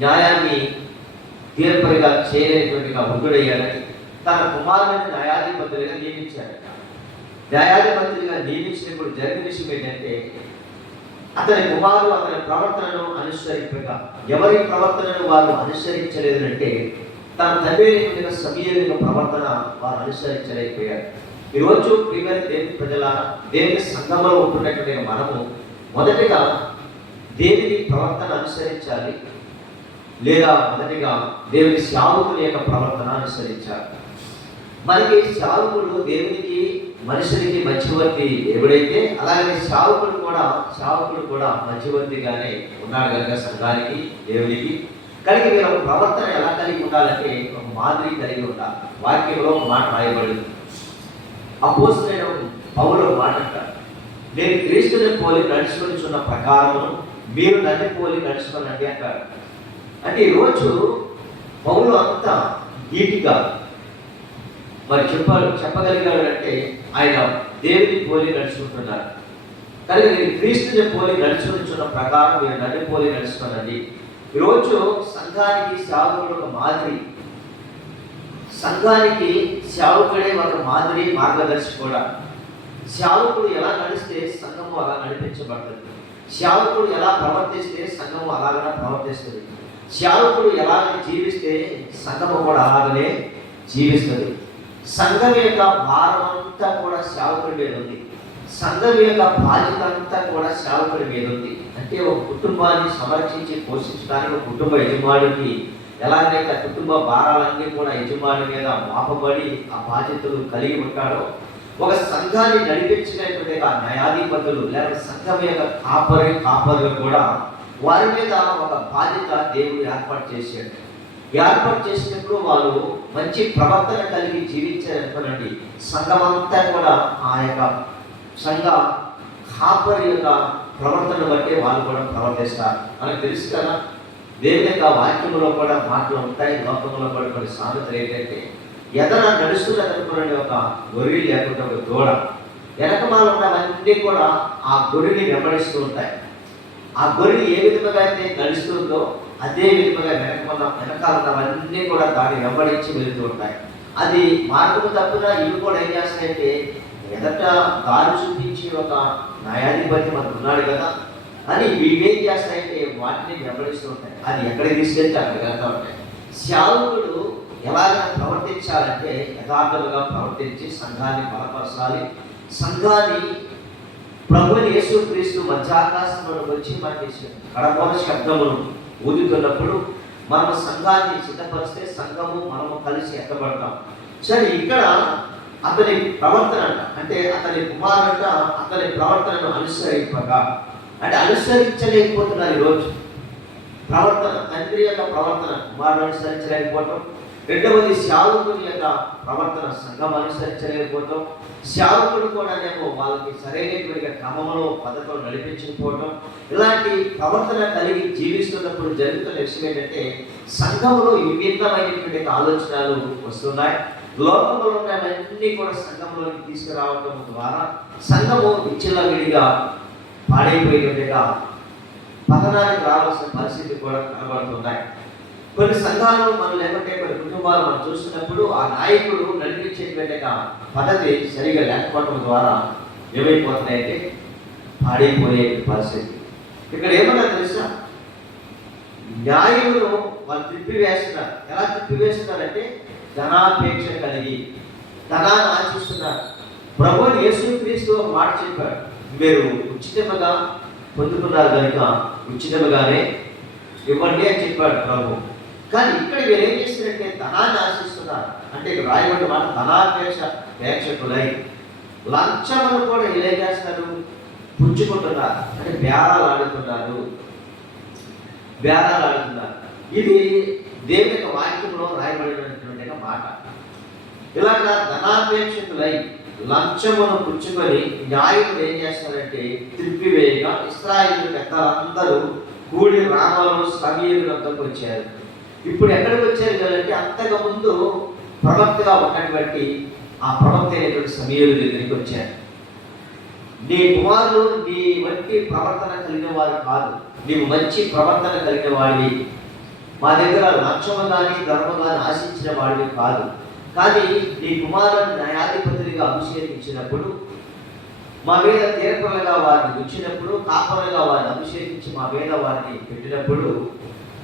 న్యాయాన్ని తీర్పరిగా చేయలేనటువంటి వృద్ధుడయ్యాడని తన కుమారుని న్యాయాధిపతులుగా నియమించాడు. న్యాయాధిపతులుగా నియమించినప్పుడు జరిగిన విషయం ఏంటంటే, అతని కుమారుడు అతని ప్రవర్తనను అనుసరింపగా, ఎవరి ప్రవర్తనను వారు అనుసరించలేదంటే తన తండ్రి సమూయేలు యొక్క ప్రవర్తన వారు అనుసరించలేకపోయారు. ఈరోజు ప్రియమైన దేవుని ప్రజలారా, దేవుని సంఘంలో ఉంటున్నటువంటి మనము మొదటిగా దేవుని ప్రవర్తన అనుసరించాలి, లేదా మొదటిగా దేవుని సేవకుని యొక్క ప్రవర్తన అనుసరించాలి. మనకి సేవకుడు దేవునికి మనుషునికి మధ్యవర్తి ఎవడైతే, అలాగే సేవకుడు కూడా మధ్యవర్తిగానే ఉన్నాడు కనుక సంఘానికి దేవునికి. కలిగి వీళ్ళ ప్రవర్తన ఎలా కలిగి ఉండాలంటే ఒక మాదిరి కలిగి ఉండాలి. వాక్యంలో ఒక మాట రాయబడింది. అపోస్తలుడైన పౌలు మాట అంటారు, నేను క్రీస్తుని పోలి నడుచుకొనిచున్న ప్రకారము మీరు నన్ను పోలి నడుచుకోనండి అంటారు. అంటే ఈరోజు పౌలు అంత నీటిగా మరి చెప్పగలిగాడు అంటే ఆయన దేవుని పోలి నడుచుకుంటున్నారు. కానీ నేను క్రీస్తుని పోలి నడుచుకొనిచున్న ప్రకారం మీరు నన్ను పోలి నడుచుకోనండి. ఈరోజు సంఘానికి సేవకుడు ఒక మాదిరి, సంఘానికి సేవకుడే ఒక మాదిరి మార్గదర్శి కూడా. సేవకుడు ఎలా నడిస్తే సంఘము అలా నడిపించబడుతుంది. సేవకుడు ఎలా ప్రవర్తిస్తే సంఘము అలాగనే ప్రవర్తిస్తుంది. సేవకుడు ఎలాగ జీవిస్తే సంఘము కూడా అలాగనే జీవిస్తుంది. సంఘం యొక్క భారం అంతా కూడా సేవకుడి మీద ఉంది. సంఘం యొక్క బాధ్యత అంతా కూడా సేవకుడి మీద ఉంది. అంటే ఒక కుటుంబాన్ని సంరక్షించి పోషించడానికి ఒక కుటుంబ యజమానికి ఎలాగైతే ఆ కుటుంబ భారాలన్నీ కూడా యజమాని మీద మాపబడి ఆ బాధ్యతలు కలిగి ఉంటాడో, ఒక సంఘాన్ని నడిపించినటువంటి ఆ న్యాయాధిపతులు లేదా సంఘం యొక్క కాపరులు కూడా వారి మీద ఒక బాధ్యత దేవుడు ఏర్పాటు చేశాడు. ఏర్పాటు చేసినప్పుడు వాళ్ళు మంచి ప్రవర్తన కలిగి జీవించారనుకోనండి, సంఘమంతా కూడా ఆ యొక్క సంఘ కాపరి యొక్క ప్రవర్తన బట్టి వాళ్ళు కూడా ప్రవర్తిస్తారు. మనకు తెలుసు కదా, దేవుని యొక్క వాక్యంలో కూడా మాటలు ఉంటాయి. లోకంలో కూడా కొన్ని సామెతలు ఏంటంటే, ఎదర నడుస్తున్నదనుకునే ఒక గొర్రె లేకుంటే ఒక దూడ, వెనకమాల ఉన్నవన్నీ కూడా ఆ గొర్రెని వెంబడిస్తూ ఉంటాయి. ఆ గొర్రెని ఏ విధంగా అయితే నడుస్తుందో అదే విధంగా వెనకాల ఉన్నవన్నీ కూడా దాన్ని వెంబడించి వెళుతూ ఉంటాయి. అది మార్గము తప్పున ఇవి కూడా ఏం చేస్తాయంటే, ఎదట దారి చూపించి ఒక న్యాయాధిపతి మనకు ఉన్నాడు కదా అని ఇవేం చేస్తాయంటే వాటిని వెంబడిస్తూ ఉంటాయి. అది ఎక్కడికి తీసుకెళ్తే అక్కడికి వెళ్తూ ఉంటాయి. సేవకుడు ఎలాగ ప్రవర్తించాలంటే యథార్థంగా ప్రవర్తించి సంఘాన్ని బలపరచాలి. సంఘాన్ని ప్రభువుని యేసుక్రీస్తు మధ్యాకాశంలో వచ్చి మనకి కడపడ శబ్దమును ఊదుతున్నప్పుడు మనం సంఘాన్ని సిద్ధపరిస్తే సంఘము మనము కలిసి ఎత్తబడతాం. సరే, ఇక్కడ అతని ప్రవర్తన అంటే అతని కుమారుట అతని ప్రవర్తనను అనుసరింపగా, అంటే అనుసరించలేకపోతున్నారు ఈరోజు. ప్రవర్తన, తండ్రి యొక్క ప్రవర్తన కుమారుడు అనుసరించలేకపోవటం. రెండవది సేవకుని యొక్క ప్రవర్తన సంఘం అనుసరించలేకపోవటం. సేవకుడు కూడా వాళ్ళకి సరైనటువంటి క్రమంలో పద్ధతిలో నడిపించకపోవటం. ఇలాంటి ప్రవర్తన కలిగి జీవిస్తున్నప్పుడు జరుగుతున్న విషయం ఏంటంటే, సంఘంలో విభిన్నమైనటువంటి ఆలోచనలు వస్తున్నాయి. లోకంలో ఉన్నవన్నీ కూడా సంఘంలోకి తీసుకురావటం ద్వారా సంఘము విచ్చలవిడిగా పాడైపోయినట్టుగా పతనానికి రావాల్సిన పరిస్థితి కూడా కనబడుతున్నాయి. కొన్ని సంఘాలు మనం లేకుంటే కొన్ని కుటుంబాలు మనం చూస్తున్నప్పుడు ఆ నాయకుడు నడిపించేటువంటి పద్ధతి సరిగా లేకపోవడం ద్వారా ఏమైపోతున్నాయంటే పాడైపోయే పరిస్థితి. ఇక్కడ ఏమన్నా తెలుసా, న్యాయులను వాళ్ళు తిప్పివేస్తున్నారు. ఎలా తిప్పివేస్తున్నారంటే ధనాపేక్ష కలిగి ధనాన్ని ఆశిస్తున్నారు. ప్రభువుని యేసుక్రీస్తు ఒక మాట చెప్పాడు, మీరు ఉచితముగా పొందుకున్నారు కనుక ఉచితముగానే ఇవ్వండి అని చెప్పాడు ప్రభు. కానీ ఇక్కడ మీరు ఏం చేస్తారంటే ధనాన్ని ఆశిస్తున్నారు. అంటే ఇక్కడ రాయబడిన మాట ధనాపేక్షకులై లంచమును కూడా ఇలా చేస్తారు, పుచ్చుకుంటున్నారు. అంటే బేరాలు ఆడుతున్నారు. ఇది దేవుని యొక్క వాక్యంలో రాయబడినటువంటి మాట. ఇలాగా ధనాపేక్షకులై లంచమును పుచ్చుకొని న్యాయులు ఏం చేస్తారంటే తిప్పివేయగా ఇశ్రాయేలు పెద్దలందరూ కూడి రామాలు సమూయేలు వద్దకు వచ్చారు. ఇప్పుడు ఎక్కడికి వచ్చారు కదంటే, అంతకు ముందు ప్రవక్తగా ఉన్నటువంటి ఆ ప్రవక్త అయినటువంటి సమూయేలు దగ్గరికి వచ్చారు. నీ కుమారులు నీ వంటి ప్రవర్తన కలిగిన వారు కాదు, నీవు మంచి ప్రవర్తన కలిగిన వాడివి, మా దగ్గర లంచము కానీ ధర్మం కానీ ఆశించిన వాడివి కాదు, కానీ నీ కుమారుని న్యాయాధిపతులుగా అభిషేకించినప్పుడు, మా మీద తీర్పలుగా వారిని ఉంచినప్పుడు, కాపలుగా వారిని అభిషేకించి మా మీద వారిని పెట్టినప్పుడు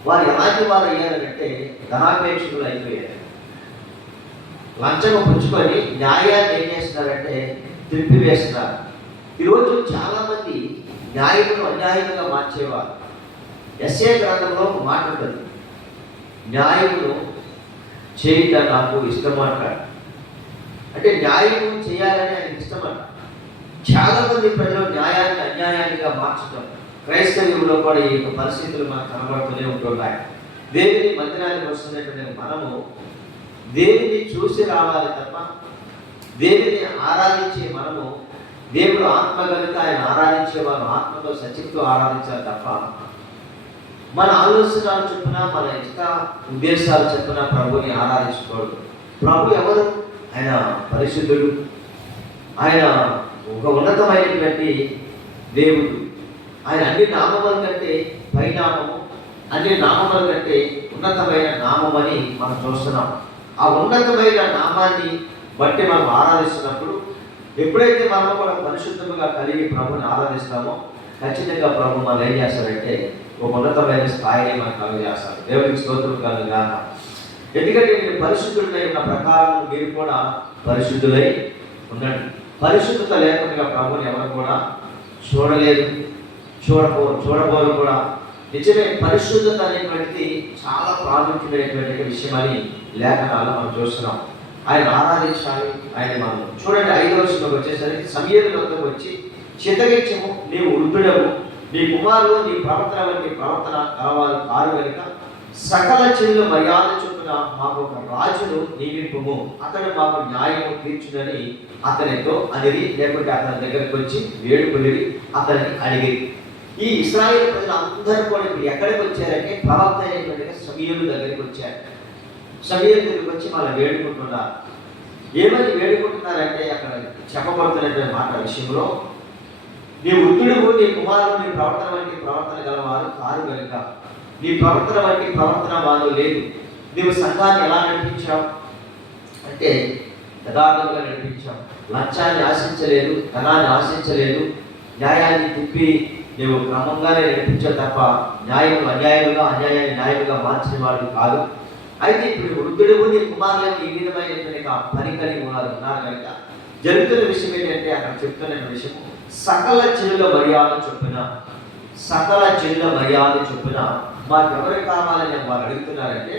వారు ఎలాంటి వారు అయ్యారంటే ధనాపేక్షకులు అయిపోయారు. లంచము పుచ్చుకొని న్యాయాన్ని ఏం చేస్తున్నారంటే త్రిప్పివేస్తున్నారు. ఈరోజు చాలామంది న్యాయమును అన్యాయంగా మార్చేవారు. ఎస్ఏ గ్రంథంలో ఒక మాట ఉంటుంది, న్యాయమును చేయటం నాకు ఇష్టమంట. అంటే న్యాయము చేయాలని ఆయనకి ఇష్టమంట. చాలామంది ప్రజలు న్యాయాన్ని అన్యాయానిగా మార్చడం, క్రైస్తవ్యంలో కూడా ఈ యొక్క పరిస్థితులు మనకు కనబడుతూనే ఉంటున్నాయి. దేవుని మందిరానికి వస్తున్నటువంటి మనము దేవుని చూసి రావాలి తప్ప, దేవుని ఆరాధించే మనము, దేవుడు ఆత్మ కనుక ఆయన ఆరాధించే వారు ఆత్మతో సత్యంతో ఆరాధించాలి తప్ప, మన ఆలోచనలు చొప్పున మన ఇష్ట ఉద్దేశాలు చొప్పున ప్రభుని ఆరాధించుకోడు. ప్రభు ఎవరు? ఆయన పరిశుద్ధుడు, ఆయన ఒక ఉన్నతమైనటువంటి దేవుడు. ఆయన అన్ని నామముల కంటే పైనామము, అన్ని నామముల కంటే ఉన్నతమైన నామమని మనం చూస్తున్నాం. ఆ ఉన్నతమైన నామాన్ని బట్టి మనం ఆరాధిస్తున్నప్పుడు, ఎప్పుడైతే మనం కూడా పరిశుద్ధముగా కలిగి ప్రభుని ఆరాధిస్తామో ఖచ్చితంగా ప్రభు మనం ఏం చేస్తారంటే ఒక ఉన్నతమైన స్థాయిని మనం కలుగజేస్తారు. దేవునికి స్తోత్రం కలుగుగాక. ఎందుకంటే మీరు పరిశుద్ధులై ఉన్న ప్రకారం మీరు కూడా పరిశుద్ధులై ఉండండి. పరిశుద్ధత లేకుండా ప్రభుని ఎవరు కూడా చూడలేదు, చూడబోరు కూడా. నిజమే, పరిశుద్ధత అనేటువంటిది చాలా ప్రాముఖ్యమైనటువంటి విషయం అని లేఖనాలు మనం చూస్తున్నాం. ఆయన ఆరాధించాలి, ఆయన మనం చూడండి. 5వ వచనంలోకి వచ్చేసరికి సమూయేలు వద్దకు వచ్చి, చిత్తగించము, నీవు వృద్ధుడవు, నీ కుమారులు నీ ప్రవర్తన వంటి ప్రవర్తన కలవారు కారు కనుక సకల చెల్లు మర్యాద చొప్పున మాకు ఒక రాజును నియమింపుము, అతడు మాకు న్యాయము తీర్చునని అతనితో అడిగి, లేకుంటే అతని దగ్గరికి వచ్చి వేడుకొని అతన్ని అడిగి. ఈ ఇశ్రాయేలు ప్రజలు అందరూ కూడా ఇప్పుడు ఎక్కడికి వచ్చారంటే ప్రవక్త అయినటువంటి సమూయేలు దగ్గరికి వచ్చారు. సమూయేలు దగ్గరికి వచ్చి మళ్ళీ వేడుకుంటున్నారు. ఏమని వేడుకుంటున్నారంటే అక్కడ చెప్పబడుతున్నటువంటి మాట విషయంలో, నీ వృద్ధుడు, నీ కుమారుడు నీ ప్రవర్తన వంటి ప్రవర్తన గలవారు కారు కనుక నీ ప్రవర్తన వంటి ప్రవర్తన వారు లేదు. నీవు సంఘాన్ని ఎలా నడిపించావు అంటే యథార్థంగా నడిపించావు, లంచాన్ని ఆశించలేదు, ధనాన్ని ఆశించలేదు, న్యాయాన్ని తిప్పి నీవు క్రమంగానే నడిపించావు తప్ప న్యాయం అన్యాయంగా, అన్యాయాన్ని న్యాయంగా మార్చిన వాడు కాదు. అయితే ఇప్పుడు వృద్ధుడు నీ కుమారులు ఈ విధమైనటువంటి పని కలిగి ఉన్నారు కనుక జరుగుతున్న విషయం ఏంటంటే అక్కడ చెప్తున్న విషయం, సకల చెల్లుల మర్యాద చొప్పున, సకల చెల్లుల మర్యాద చొప్పున మాకు ఎవరు కావాలని వారు అడుగుతున్నారంటే,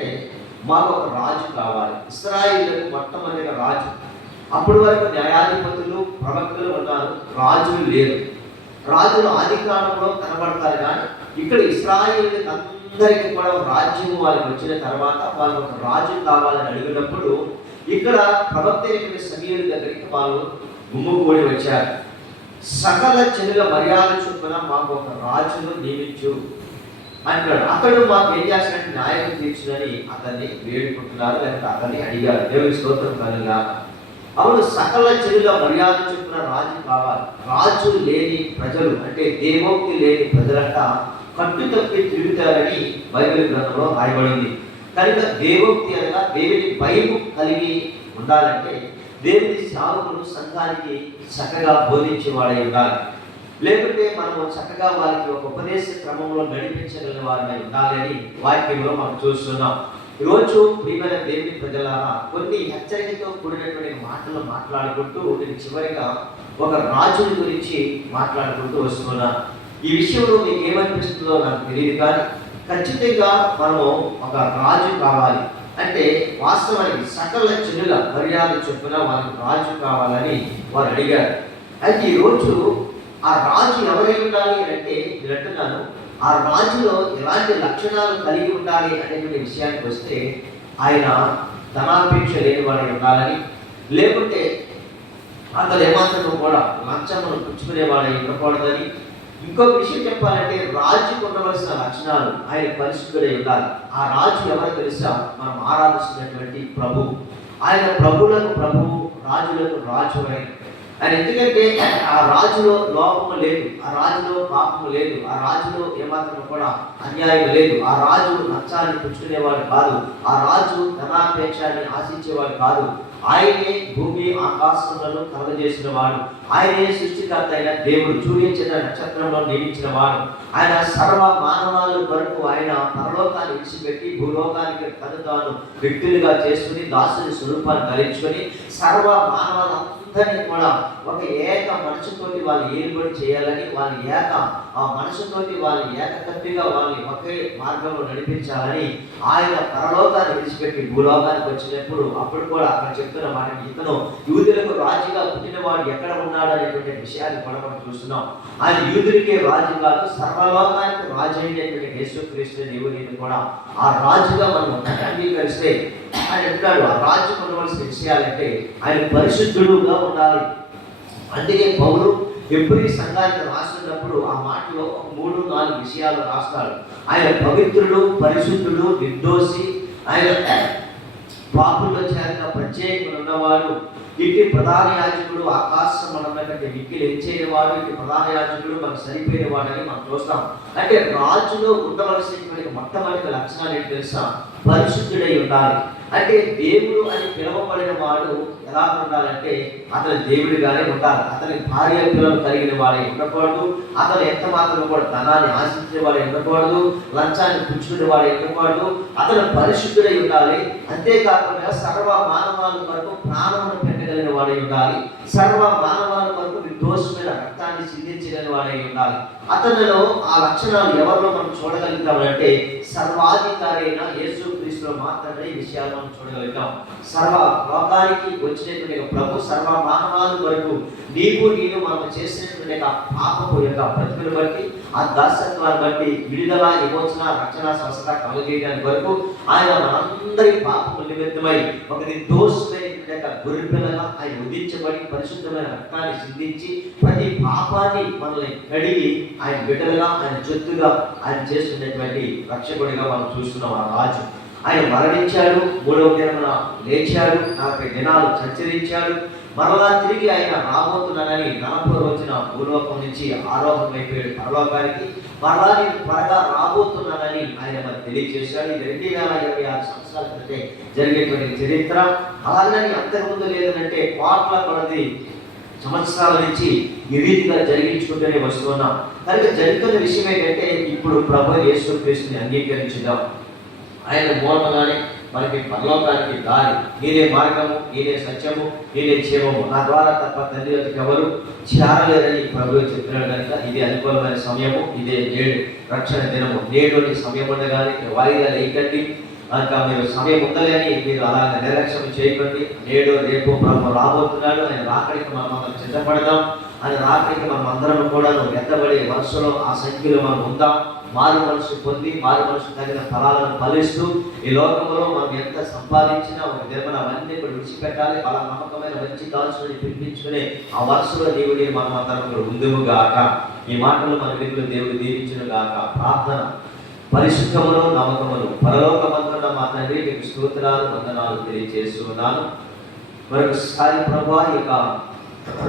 మాకు ఒక రాజు కావాలి. ఇశ్రాయేలుకు మొట్టమొదటిగా రాజు. అప్పటి వరకు న్యాయాధిపతులు ప్రవక్తలు ఉన్నారు, రాజులు లేరు. రాజులు ఆది కాలంలో కనబడతారు, కానీ ఇక్కడ ఇశ్రాయేలుకి అందరికీ కూడా రాజ్యం వాళ్ళకి వచ్చిన తర్వాత వాళ్ళు ఒక రాజు కావాలని అడిగినప్పుడు ఇక్కడ ప్రవక్త సమూయేలు దగ్గరికి వాళ్ళు గుమ్ముకూడి వచ్చారు. సకల చెల్లుల మర్యాద చొప్పున మాకు ఒక రాజును నియమించు అంటాడు. అతడు మాకు ఏం చేస్తాడంటే న్యాయం తీర్చునని అతన్ని వేడుకుంటున్నారు, లేకపోతే అతన్ని అడిగారు. దేవుని స్తోత్రం కలుగుగాక. అవును, సకల చెల్లుల మర్యాద చొప్పున రాజు కావాలి. రాజు లేని ప్రజలు అంటే దేవోక్తి లేని ప్రజలంట కట్టు తప్పి తిరుగుతారని బైబిల్ గ్రంథంలో రాయబడింది. కనుక దేవోక్తి అనగా దేవుని భయము కలిగి ఉండాలంటే దేవుని సేవకులు సంఘానికి చక్కగా బోధించేవాడై ఉండాలి. లేకుంటే మనము చక్కగా వారికి ఒక ఉపదేశ క్రమంలో నడిపించగలిగిన వారిని ఉండాలి అని వాక్యంలో మనం చూస్తున్నాం. ఈరోజు ప్రియమైన దేవుని ప్రజలారా కొన్ని హెచ్చరికతో కూడినటువంటి మాటలు మాట్లాడుకుంటూ నేను చివరిగా ఒక రాజుని గురించి మాట్లాడుకుంటూ వస్తున్నా. ఈ విషయంలో మీకు ఏమనిపిస్తుందో నాకు తెలియదు, కానీ ఖచ్చితంగా మనము ఒక రాజు కావాలి. అంటే వాస్తవానికి సకల చెల్లుల మర్యాద చొప్పున వాళ్ళకి రాజు కావాలని వారు అడిగారు. అయితే ఈరోజు ఆ రాజు ఎవరై ఉండాలి అంటే నేను అంటున్నాను, ఆ రాజులో ఎలాంటి లక్షణాలు కలిగి ఉండాలి అనేటువంటి విషయానికి వస్తే ఆయన ధనాపేక్ష లేని వాడై ఉండాలని, లేకుంటే అతను ఏమాత్రం కూడా లంచమును పుచ్చుకునేవాడై ఉండకూడదని. ఇంకొక విషయం చెప్పాలంటే రాజుకు ఉండవలసిన లక్షణాలు, ఆయన పరిశుద్ధుడై ఉండాలి. ఆ రాజు ఎవరు తెలుసా? మనం ఆరాధిస్తున్నటువంటి ప్రభు. ఆయన ప్రభులకు ప్రభు, రాజులకు రాజు. అని. ఎందుకంటే ఆ రాజులో లోపము లేదు, ఆ రాజులో పాపము లేదు, ఆ రాజులో ఏమాత్రం కూడా అన్యాయం లేదు. ఆ రాజు నచ్చాన్ని పుచ్చుకునేవాడు కాదు, ఆ రాజు ధనాపేక్షాన్ని ఆశించేవాడు కాదు. ఆయనే భూమి ఆకాశములను కలగజేసిన వాడు, ఆయనే సృష్టికర్త అయిన దేవుడు, చూడించిన నక్షత్రంలో నియమించిన వాడు. ఆయన సర్వ మానవాళి వరకు ఆయన పరలోకాన్ని విడిచిపెట్టి భూలోకానికి తను తాను వ్యక్తులుగా చేసుకుని దాసుని స్వరూపాన్ని ధరించుకొని సర్వ మానవాళ్ళందరినీ కూడా ఒక ఏక మనసుతోటి వాళ్ళు ఏలుబడి చేయాలని, వాళ్ళ ఆ మనసుతోటి వాళ్ళు ఏకకత్తిగా వాళ్ళని ఒకే మార్గంలో నడిపించాలని ఆయన పరలోకాన్ని విడిచిపెట్టి భూలోకానికి వచ్చినప్పుడు అప్పుడు కూడా అక్కడ చెప్తున్న మాట, ఇతను యూదులకు రాజుగా పుట్టినవాడు ఎక్కడ ఉన్నాడు అనేటువంటి విషయాన్ని కూడా మనం చూస్తున్నాం. ఆయన యూదులకే రాజు కాదు, సర్వలోకానికి రాజు అయినటువంటి యేసుక్రీస్తు దేవుని కూడా ఆ రాజుగా మనం అంగీకరిస్తే ఆయన అంటాడు ఆ రాజు ఉండవలసిన విషయాలంటే ఆయన పరిశుద్ధుడుగా ఉండాలి. అందుకే పౌలు ఎబ్రీ సంఘానికి రాస్తున్నప్పుడు ఆ మాటలో 3-4 విషయాలు రాస్తాడు. ఆయన పవిత్రుడు, పరిశుద్ధుడు, నిర్దోషి, ఆయన పాపుల్లో చేరిన ప్రత్యేకమైన ఉన్నవాడు, ఇటు ప్రధాన యాజకుడు, ఆకాశం మనకంటే మిక్కిలి ఎంచేవాడు, ఇటు ప్రధాన యాజకుడు మనకు సరిపోయిన వాడని మనం చూస్తాం. అంటే రాజులో ఉండవలసినటువంటి మొట్టమొదటి లక్షణాలు ఏంటి తెలుసా? పరిశుద్ధుడై ఉండాలి. అంటే దేవుడు అని పిలువబడిన వాడు ఎలా ఉండాలంటే అతను దేవుడిగానే ఉండాలి. అతని భార్య పిల్లలు కలిగిన వాడే ఉండకూడదు, అతను ఎంత మాత్రం కూడా ధనాన్ని ఆశించే వాడే ఉండకూడదు, లంచాన్ని పుచ్చుకునే వాడే ఉండకూడదు. అతను పరిశుద్ధుడై ఉండాలి. అంతేకాకుండా సర్వ మానవాళి వరకు ప్రాణమును పెట్టగలిగిన వాడై ఉండాలి. సర్వ మానవాళి వరకు నిర్దోషమైన రక్తాన్ని చిందించగలిగిన వాడై ఉండాలి. అతనిలో ఆ లక్షణాలు ఎవరిలో మనం చూడగలుగుతామంటే సర్వాధికారి అయిన యేసుక్రీస్తులో మాత్రమే ఈ విషయాలు మనం చూడగలుగుతాం. సర్వ లోకానికి వచ్చినటువంటి ప్రభు సర్వ మానవాళి వరకు నేను మనం చేసినటువంటి పాపపు యొక్క బ్రతుకుని బట్టి, ఆ దాసత్వాన్ని బట్టి విడుదల, విమోచన, రక్షణ, స్వస్థత కలుగజేయడానికి వరకు ఆయన మనందరి పాపము నిమిత్తమై ఒక నిర్దోషమైన గొర్రెపిల్లగా ఆయన ఉదించబడి పరిశుద్ధమైన రక్తాన్ని సిందించి ప్రతి పాపాన్ని మనల్ని కడిగి ఆయన బిడ్డలుగా, ఆయన చెత్తుగా ఆయన చేస్తున్నటువంటి రక్షకుడిగా మనం చూస్తున్నాం. ఆ రాజు ఆయన మరణించాడు, 3వ దినమున లేచాడు, 40 దినాలు సంచరించాడు, మరలా తిరిగి ఆయన రాబోతున్నానని 40వ రోజున భూలోకం నుంచి ఆరోహణమైపోయాడు పరలోకానికి. మరలా నేను త్వరగా రాబోతున్నానని ఆయన మనకు తెలియజేశాడు. ఇది 2026 సంవత్సరాల క్రితం జరిగేటువంటి చరిత్ర. అలాగని అంతకుముందు లేదంటే కోట్ల కొలది సంవత్సరాల నుంచి ఈ రీతిగా జరిగించుకుంటూనే వస్తున్నాం. కనుక జరుగుతున్న విషయం ఏంటంటే ఇప్పుడు ప్రభు యేసుక్రీస్తుని అంగీకరించుదాం. ఆయన మూలంగానే మనకి పరలోకానికి దారి, నేనే మార్గము, నేనే సత్యము, నేనే జీవము, నా ద్వారా తప్ప తండ్రి వద్దకు ఎవరు చేరలేదని ప్రభువు చెప్తున్నాడు. కనుక ఇదే అనుకూలమైన సమయము, ఇదే నేడు రక్షణ దినము. నేడు సమయం ఉండగానే వాయిదా లేకండి, ఇంకా మీరు సమయం ఉందని మీరు అలాగే నిర్లక్ష్యం చేయకండి. నేడు రేపు ప్రభు రాబోతున్నాడు. ఆయన రాకడికి మనం సిద్ధపడదాం. ఆయన రాకడికి మనం అందరం కూడా ఎత్తబడే వరుసలో ఆ సంఖ్యలో మనం ఉందాం. మారు మనసు పొంది మారు మనసు తగిన ఫలాలను ఫలిస్తూ ఈ లోకంలో మనం ఎంత సంపాదించినా ఒక దినమున అవన్నీ కూడా విడిచిపెట్టాలి. అలా నమ్మకమైన మంచి దాసుని పిలిపించుకునే ఆ వరుసలో దేవుడి మనం అందరం కూడా ఉందుము గాక. ఈ మాటలు మన వీళ్ళు దేవుడు దీవించును గాక. ప్రార్థన. పరిశుద్ధమును నమ్మకమును పరలోకమందున్న మా తండ్రి, మీకు స్తోత్రాలు, వందనాలు తెలియజేస్తున్నాను. మరొకసారి ప్రభువా ఈ యొక్క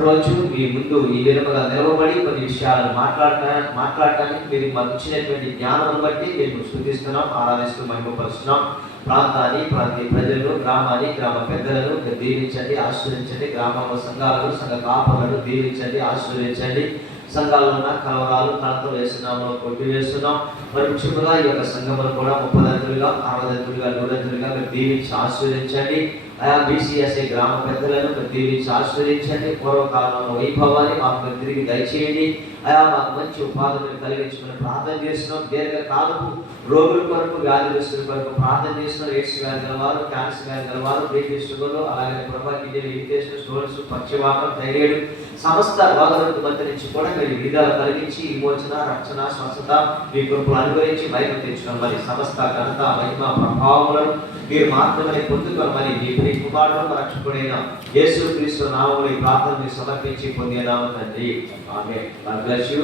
రోజు మీ ముందు ఈ విధముగా నిలవబడి కొన్ని విషయాలను మాట్లాడటానికి మీరు మాకు ఇచ్చినటువంటి జ్ఞానం బట్టి మేము స్తుతిస్తున్నాం, ఆరాధిస్తూ మహిమపరుస్తున్నాం. ప్రాంతాన్ని, ప్రాంతీయ ప్రజలను, గ్రామాన్ని, గ్రామ పెద్దలను దీవించండి, ఆశీర్వదించండి. గ్రామంలో సంఘాలను, సంఘ కాపలను దీవించండి, ఆశీర్వదించండి. సంఘాల్లో ఉన్న కలవరాలు తనతో వేస్తున్నామో కొట్టివేస్తున్నాం. మరి ముఖ్యంగా ఈ యొక్క సంఘములు కూడా 30 దంతులుగా, 60 దంతులుగా, 100 దంతులుగా మీరు దీవించి ఆశీర్వదించండి. ఆయా BCSA గ్రామ పెద్దలను మీరు దీవించి ఆశీర్వదించండి. పూర్వకాలంలో వైభవాన్ని మాకు తిరిగి దయచేయండి. ఆయా మాకు మంచి ఉపాధులను కలిగించుకుని ప్రార్థన చేస్తున్నాం. దీర్ఘకాలపు రోగుల కొరకు, వ్యాధిగ్రస్తుల కొరకు ప్రార్థన చేస్తున్నాం. ఎయిడ్స్ వ్యాధి గలవారు, క్యాన్సర్ వ్యాధి గలవారు, బీపీ, షుగర్లు, అలాగే ఇరిటేషన్, స్టోన్స్, పక్షవాతం, థైరాయిడ్ సమస్త రోగాలకు మధ్య నుంచి కూడా మీరు విడుదల కలిగించి విమోచన, రక్షణ, స్వస్థత మీ కృపను అనుగ్రహించి బయటకు తెచ్చుకోమని సమస్త ఘనత, మహిమ, ప్రభావములను మీరు మాత్రమే పొందుకోమని మీ ప్రియ కుమారుడు రక్షకుడైన యేసుక్రీస్తు నామములో ఈ ప్రార్థన సమర్పించి పొందేదాము తండ్రి. ఆమేన్. God bless you.